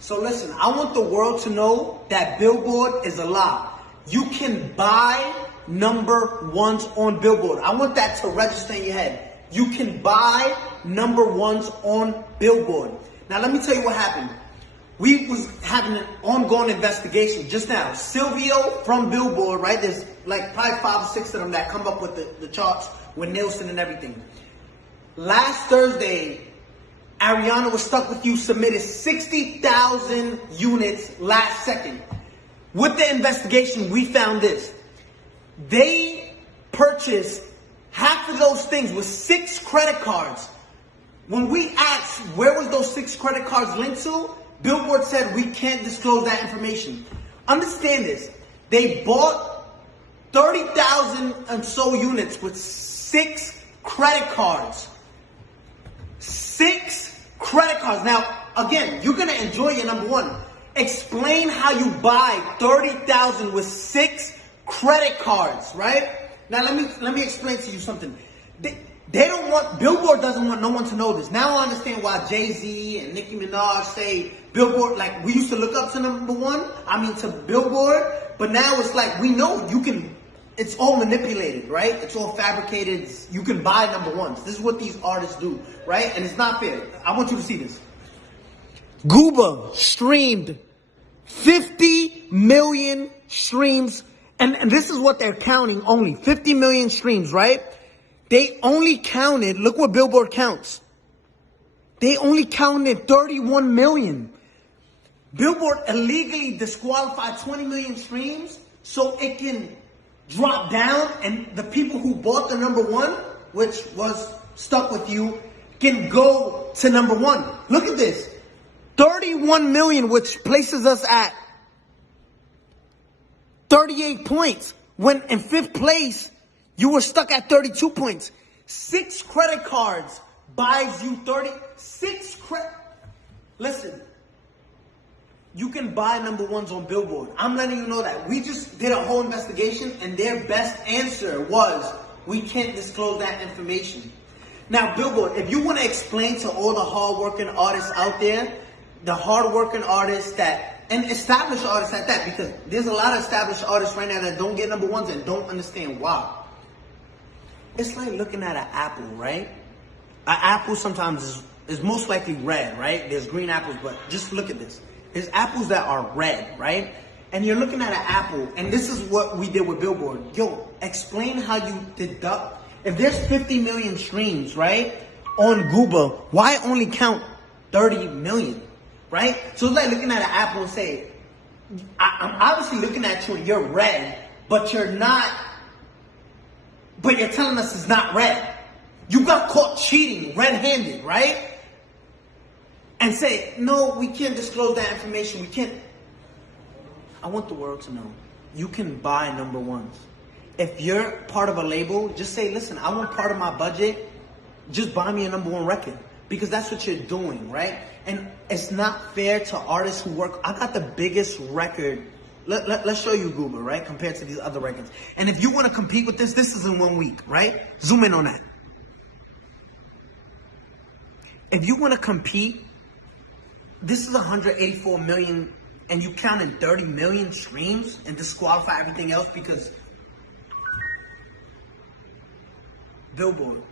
So listen, I want the world to know that Billboard is a lie. You can buy number ones on Billboard. I want that to register in your head. You can buy number ones on Billboard. Now let me tell you what happened. We was having an ongoing investigation just now. Silvio from Billboard, right? There's like probably 5 or 6 of them that come up with the charts with Nielsen and everything. Last Thursday, Ariana Was Stuck With You submitted 60,000 units last second. With the investigation, we found this. They purchased half of those things with 6 credit cards. When we asked where was those 6 credit cards linked to, Billboard said we can't disclose that information. Understand this. They bought 30,000 and so units with 6 credit cards. 6 credit cards. Now, again, you're going to enjoy your number one. Explain how you buy 30,000 with 6 credit cards, right? Now, let me explain to you something. They don't want, Billboard doesn't want no one to know this. Now I understand why Jay-Z and Nicki Minaj say Billboard, like we used to look up to number one, to Billboard, but now it's like we know you can, it's all manipulated, right? It's all fabricated. You can buy number ones. This is what these artists do, right? And it's not fair. I want you to see this. Gooba streamed 50 million streams, and this is what they're counting only, 50 million streams, right? They only counted, look what Billboard counts. They only counted 31 million. Billboard illegally disqualified 20 million streams so it can drop down and the people who bought the number one, which was Stuck With You, can go to number one. Look at this. 31 million, which places us at 38 points. When in 5th place, you were stuck at 32 points. 6 credit cards buys you 36 credit. Listen, you can buy number ones on Billboard. I'm letting you know that. We just did a whole investigation and their best answer was, we can't disclose that information. Now, Billboard, if you want to explain to all the hardworking artists out there, the hardworking artists and established artists at that, because there's a lot of established artists right now that don't get number ones and don't understand why. It's like looking at an apple, right? An apple sometimes is most likely red, right? There's green apples, but just look at this. There's apples that are red, right? And you're looking at an apple, and this is what we did with Billboard. Yo, explain how you deduct. If there's 50 million streams, right, on Gooba, why only count 30 million, right? So it's like looking at an apple and say, I'm obviously looking at you and you're red, but you're not. But you're telling us it's not red. You got caught cheating red-handed, right? And say, no, we can't disclose that information. We can't. I want the world to know. You can buy number ones. If you're part of a label, just say, listen, I want part of my budget. Just buy me a number one record. Because that's what you're doing, right? And it's not fair to artists who work. I got the biggest record. Let's show you Gooba, right? Compared to these other records. And if you want to compete with this is in 1 week, right? Zoom in on that. If you want to compete, this is 184 million and you count in 30 million streams and disqualify everything else because Billboard.